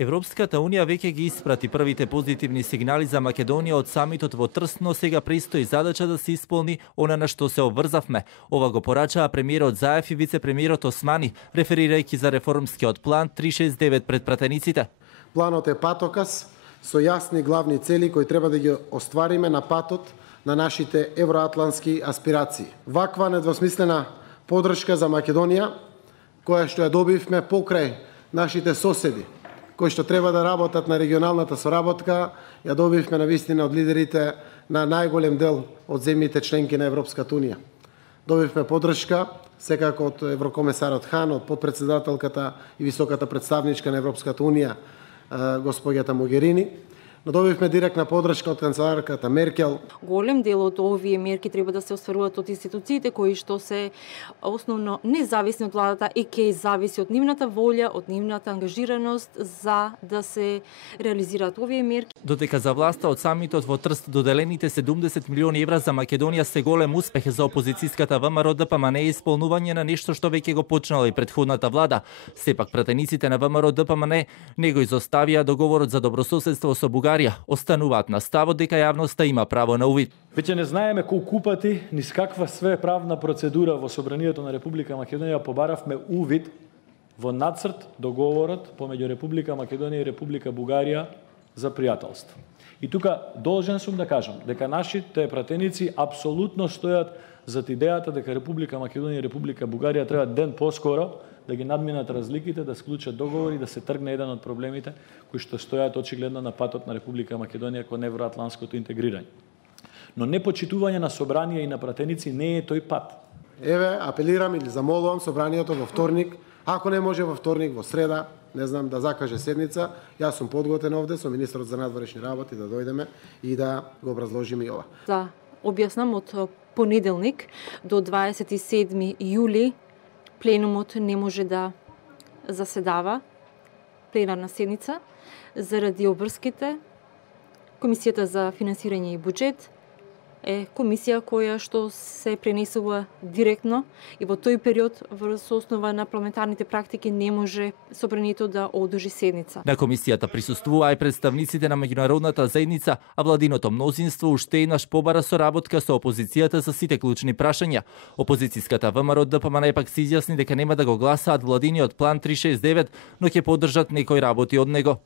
Европската Унија веќе ги испрати првите позитивни сигнали за Македонија од самитот во Трст, но сега престои задача да се исполни она на што се обврзавме. Ова го порачаа премиерот Заев и вице-премиерот Османи, реферирајќи за реформскиот план 369 пред пратениците. Планот е патоказ со јасни главни цели кои треба да ги оствариме на патот на нашите евроатлантски аспирации. Ваква недвосмислена поддршка за Македонија, која што ја добивме покрај нашите соседи, кои што треба да работат на регионалната соработка, ја добивме навистина од лидерите на најголем дел од земјите членки на Европската Унија. Добивме поддршка секако од еврокомесарот Хан, од подпредседателката и високата представничка на Европската Унија, господјата Могерини, но добивме директна поддршка од канцеларката Меркел. Голем дел од овие мерки треба да се остваруваат од институциите кои што се основно независни од владата и ќе зависи од нивната волја, од нивната ангажираност за да се реализираат овие мерки. Додека за власта од самитот во Трст доделените 70 милиони евра за Македонија се голем успех за опозицијската ВМРО ДПМН е исполнување на нешто што веќе го почнала и претходната влада. Сепак пратениците на ВМРО ДПМН не го изоставија договорот за добрососедство со Бугарија. Остануваат на ставот дека јавноста има право на увид. Веќе не знаеме колку пати низ каква све правна процедура во Собранието на Република Македонија побаравме увид во нацрт договорот помеѓу Република Македонија и Република Бугарија за пријателство. И тука должен сум да кажам дека нашите пратеници апсолутно стојат зад идејата дека Република Македонија и Република Бугарија треба ден поскоро да ги надминат разликите, да склучат договори, да се тргне еден од проблемите кои што стојат очигледно на патот на Република Македонија кон евроатлантското интегрирање. Но непочитување на собрание и на пратеници не е тој пат. Еве, апелирам или замолувам собранието во вторник, ако не може во вторник, во среда, не знам, да закаже седница. Јас сум подготвен овде со министерот за надворешни работи да дојдеме и да го образложиме и ова. Да објаснам, од понеделник до 27 јули пленумот не може да заседава, пленарна седница, заради обврските. Комисијата за финансирање и буџет е комисија која што се пренесува директно и во тој период врз основа на парламентарните практики не може собранието да одржи седница. На комисијата присуствуваа и представниците на меѓународната заедница, а владиното мнозинство уште еднаш побара соработка со опозицијата за сите клучни прашања. Опозицијската ВМРО ДПМН пак се изјасни дека нема да го гласаат владиниот план 369, но ќе поддржат некои работи од него.